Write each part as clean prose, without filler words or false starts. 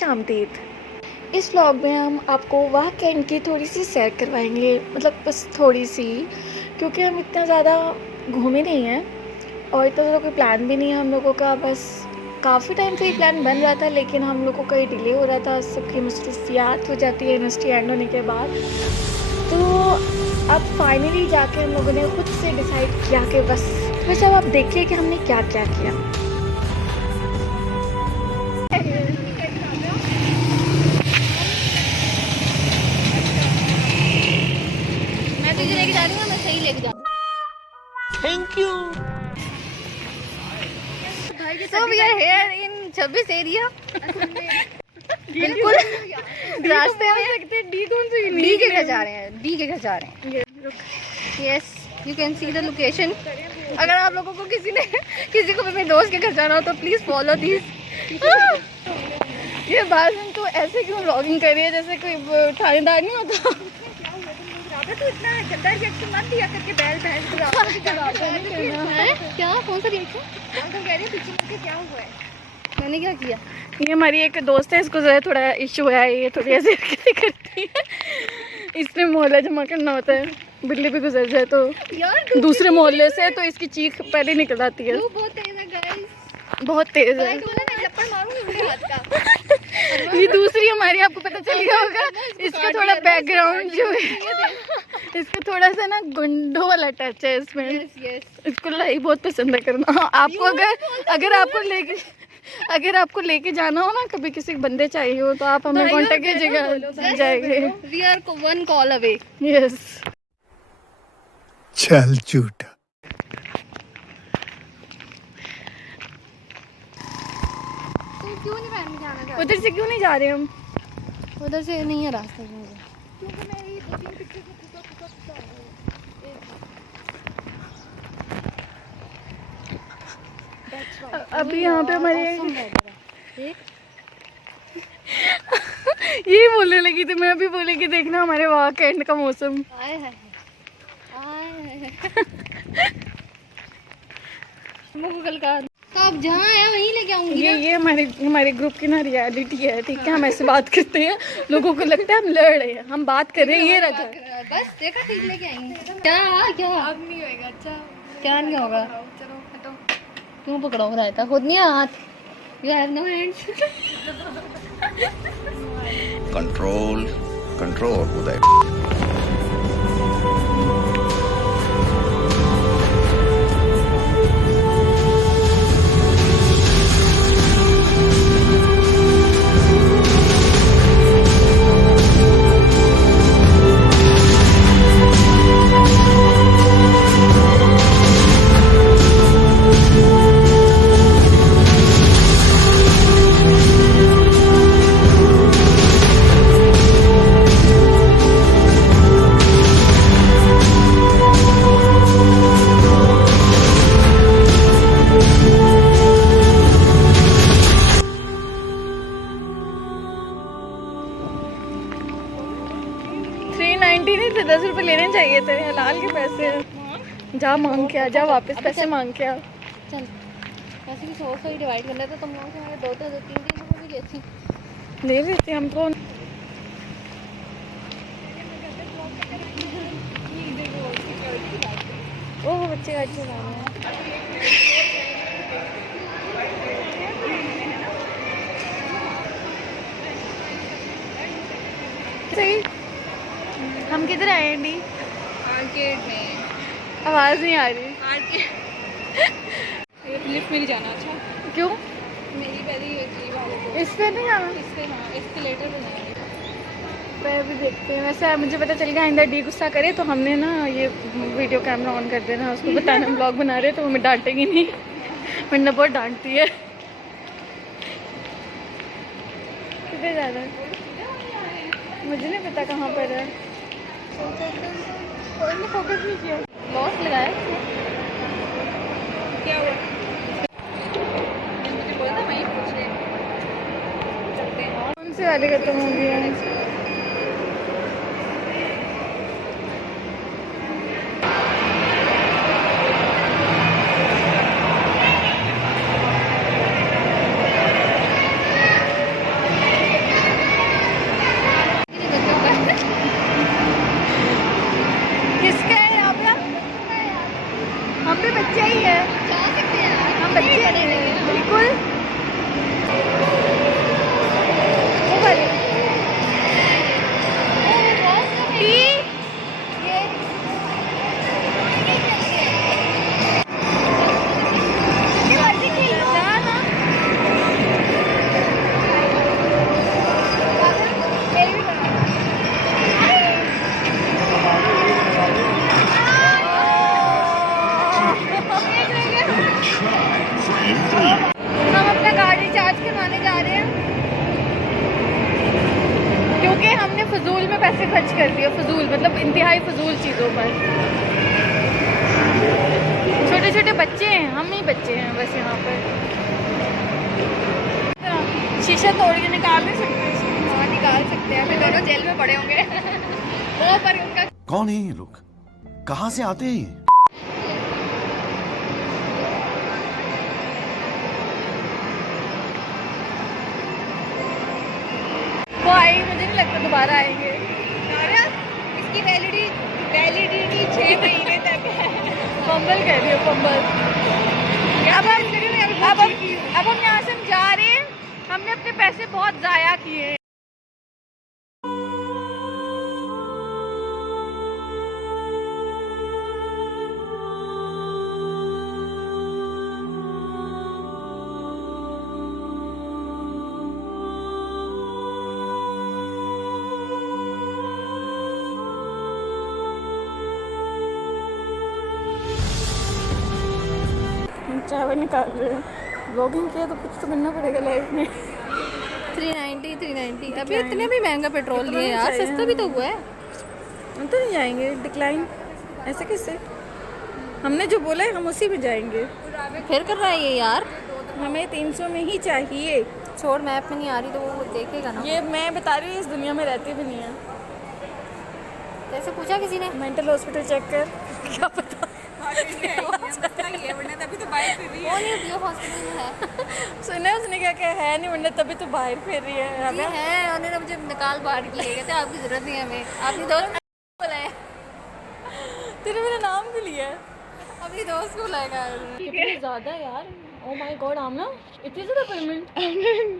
खुशामदीद। इस व्लॉग में हम आपको वीकेंड की थोड़ी सी सैर करवाएंगे, मतलब बस थोड़ी सी, क्योंकि हम इतना ज़्यादा घूमे नहीं हैं और इतना ज़्यादा कोई प्लान भी नहीं है हम लोगों का। बस काफ़ी टाइम से ही प्लान बन रहा था, लेकिन हम लोगों का ये डिले हो रहा था, सबकी मसरूफियात हो जाती है यूनिवर्सिटी एंड होने के बाद। तो अब फाइनली जाके हम लोगों ने खुद से डिसाइड किया कि बस अब आप देखिए कि हमने क्या क्या किया। मैं तुझे लेके जा रही हूँ, मैं सही लेके जाऊँ। Thank you. So we are here in 26 area. बिल्कुल रास्ते में डी कौन सी डी के घर जा रहे हैं, डी के घर जा रहे हैं। Yes, you can see the location. अगर आप लोगों को किसी को भी मेरे दोस्त के घर जाना हो तो प्लीज फॉलो दिस। ये बात हम तो ऐसे क्यों व्लॉगिंग कर रही है जैसे कोई थानेदार नहीं होता। तो इतना गंदा रिएक्शन मत दिया करके बैल भैंस क्या कौन सा रिएक्शन? कह रही है पीछे मुझे क्या हुआ है। मैंने क्या किया? ये हमारी एक दोस्त है, इसको ज़रा थोड़ा इशू है, ये थोड़ी ऐसी हरकतें करती है। इसमें मोहल्ला जमा करना होता है, बिल्ली भी गुजर जाए तो यार दूसरे मोहल्ले से तो इसकी चीख पहले निकल आती है। बहुत तेज है गाइस, बहुत तेज है। लपड़ मारूंगी मेरे हाथ का। ये दूसरी हमारी, आपको पता चल गया होगा, इसका थोड़ा बैकग्राउंड जो है इसका थोड़ा सा ना गुंडों वाला टच है इसमें। यस इसको लड़ाई बहुत पसंद है करना। आपको अगर आपको लेके जाना हो ना, कभी किसी बंदे चाहिए हो तो आप हमें कांटेक्ट कीजिएगा, मिल जाएंगे। We are one call away. Yes, चल झूठा। क्यों नहीं पहन के जाना चाहते? उधर से क्यों नहीं जा रहे हम? उधर से नहीं है रास्ता। अभी यहाँ पे हमारे यही बोलने लगी थी मैं, अभी बोले कि देखना हमारे वहाँ कैंट का मौसम। आए है मुगल का। तो आप जहाँ आए वहीं लेके आऊंगी। ये हमारे ग्रुप की ना रियलिटी है, ठीक है। हम ऐसे बात करते हैं, लोगों को लगता है हम लड़ रहे हैं, हम बात कर रहे हैं। ये रखा बस देखा, ठीक लेके आएंगे। क्या अब नहीं होएगा। अच्छा क्या नहीं होगा? चलो हटो। क्यों पकड़ा हो रहा था? खुद नहीं हाथ। You have no hands. Control control Uday. नहीं थे, 10 रुपए लेने चाहिए थे, हलाल के पैसे हैं। जा मांग के आ, जा वापस पैसे मांग के आ। चल वैसे भी 100 ही डिवाइड कर लेते, तुम लोगों से हमारे 2-3 रुपए भी लेती। ले लेते हम तो। ओह बच्चे गाड़ी चला रहे हैं। सही, हम किधर आए हैं डी? मार्केट में। आवाज़ नहीं आ रही। लिफ्ट में नहीं जाना। अच्छा क्यों? मेरी पहले इस पे नहीं जाना, इससे हाँ एस्केलेटर पे जाना। मैं भी देखते हैं। वैसे मुझे पता चल गया आइंदा डी गुस्सा करे तो हमने ना ये वीडियो कैमरा ऑन कर देना, उसको बताना हम ब्लॉग बना रहे हैं, तो हमें डांटेगी नहीं, वरना बहुत डांटती है। किधर जाना है मुझे नहीं पता, कहाँ पर है। फोकस नहीं किया, लॉस लगाया क्या हुआ? मुझे बोलता वहीं पूछ ले। चलते हैं। कौन से वाले खत्म हो गए हैं? मैंने फजूल में पैसे खर्च कर दिए, फजूल मतलब इंतहाई फजूल चीज़ों पर। छोटे छोटे बच्चे हैं, हम ही बच्चे हैं बस यहाँ पर। शीशा तोड़ के निकाल नहीं सकते? हाँ निकाल सकते हैं, फिर दोनों जेल में पड़े होंगे। वो पर उनका कौन है ये लोग, कहाँ से आते हैं ये? वो आए, मुझे नहीं लगता दोबारा आएंगे। इसकी वैलिडिटी 6 महीने तक है। फंबल कह रही हो, फंबल। अब हम यहाँ से जा रहे हैं, हमने अपने पैसे बहुत ज़ाया किए। चावल निकाल रहे हैं, ब्लॉगिंग किया तो कुछ तो करना पड़ेगा लाइफ में। 390 अभी इतने भी महंगा पेट्रोल लिए यार, सस्ता भी तो हुआ है। हम तो नहीं जाएंगे डिक्लाइन, ऐसे कैसे? हमने जो बोला है हम उसी में जाएंगे। फिर कर रहा है ये यार, हमें 300 में ही चाहिए। छोड़, मैप में नहीं आ रही तो वो देखेगा ना। ये मैं बता रही हूँ, इस दुनिया में रहती भी नहीं है। जैसे पूछा किसी ने, मेंटल हॉस्पिटल चेक कर, क्या पता। वो नहीं होती है, हॉस्पिटल में है। सुना उसने क्या क्या है नहीं, वरना तभी तो बाहर फिर रही है। ये है, उन्होंने मुझे निकाल बाहर किए, कहते आपकी जरूरत नहीं है हमें, आपकी दोस्त बोला है। तेरे मेरा नाम भी लिया है। अपनी दोस्त को बुलाएगा। कितनी ज़्यादा यार, ओ माय गॉड आमना, इतनी ज़्यादा पेमेंट।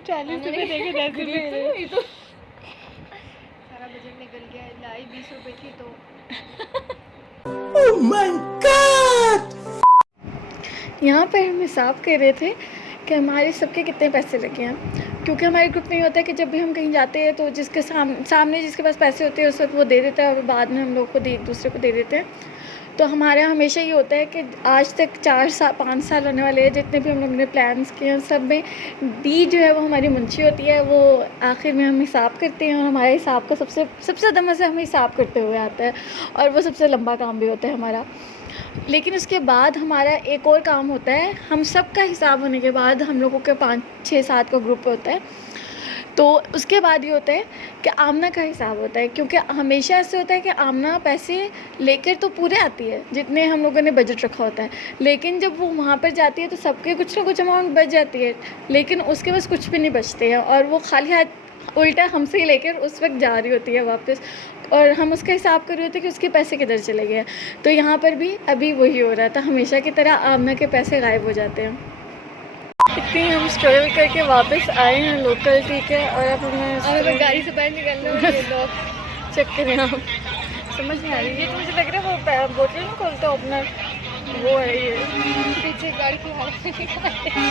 40 रुपये देके 10 रुपये तो सारा बजट निकल गया, लाई 20 रुपए की तो। Oh my God! यहाँ पर हम हिसाब कर रहे थे कि हमारे सबके कितने पैसे लगे हैं, क्योंकि हमारे ग्रुप में ये होता है कि जब भी हम कहीं जाते हैं तो जिसके सामने जिसके पास पैसे होते हैं उस वक्त वो दे देता है और बाद में हम लोग को एक दूसरे को दे देते हैं। तो हमारा हमेशा ये होता है कि आज तक 5 साल होने वाले हैं, जितने भी हम लोग ने प्लान्स किए हैं सब में डी जो है वो हमारी मुंशी होती है। वो आखिर में हम हिसाब करते हैं और हमारे हिसाब का सबसे ज़्यादा मज़ा हमें हिसाब करते हुए आता है, और वो सबसे लंबा काम भी होता है हमारा। लेकिन उसके बाद हमारा एक और काम होता है, हम सब का हिसाब होने के बाद हम लोगों के 5, 6, 7 का ग्रुप होता है, तो उसके बाद ये होता है कि आमना का हिसाब होता है, क्योंकि हमेशा ऐसे होता है कि आमना पैसे लेकर तो पूरे आती है जितने हम लोगों ने बजट रखा होता है, लेकिन जब वो वहाँ पर जाती है तो सबके कुछ ना कुछ अमाउंट बच जाती है, लेकिन उसके पास कुछ भी नहीं बचते हैं और वो खाली हाथ उल्टा हमसे ही लेकर उस वक्त जा रही होती है वापस, और हम उसका हिसाब कर रहे होते हैं कि उसके पैसे किधर चले गए। तो यहाँ पर भी अभी वही हो रहा था, हमेशा की तरह आमना के पैसे गायब हो जाते हैं। इतनी हम स्ट्रगल करके वापस आए हैं लोकल, ठीक है, और अब हमें गाड़ी से बाहर निकलना है। ये लोग चेक करें आप, समझ नहीं आ रही। ये तो मुझे लग रहा है वो बोतल नहीं खोलता ओपनर, वो है ये पीछे गाड़ी की हालत में निकालते हैं।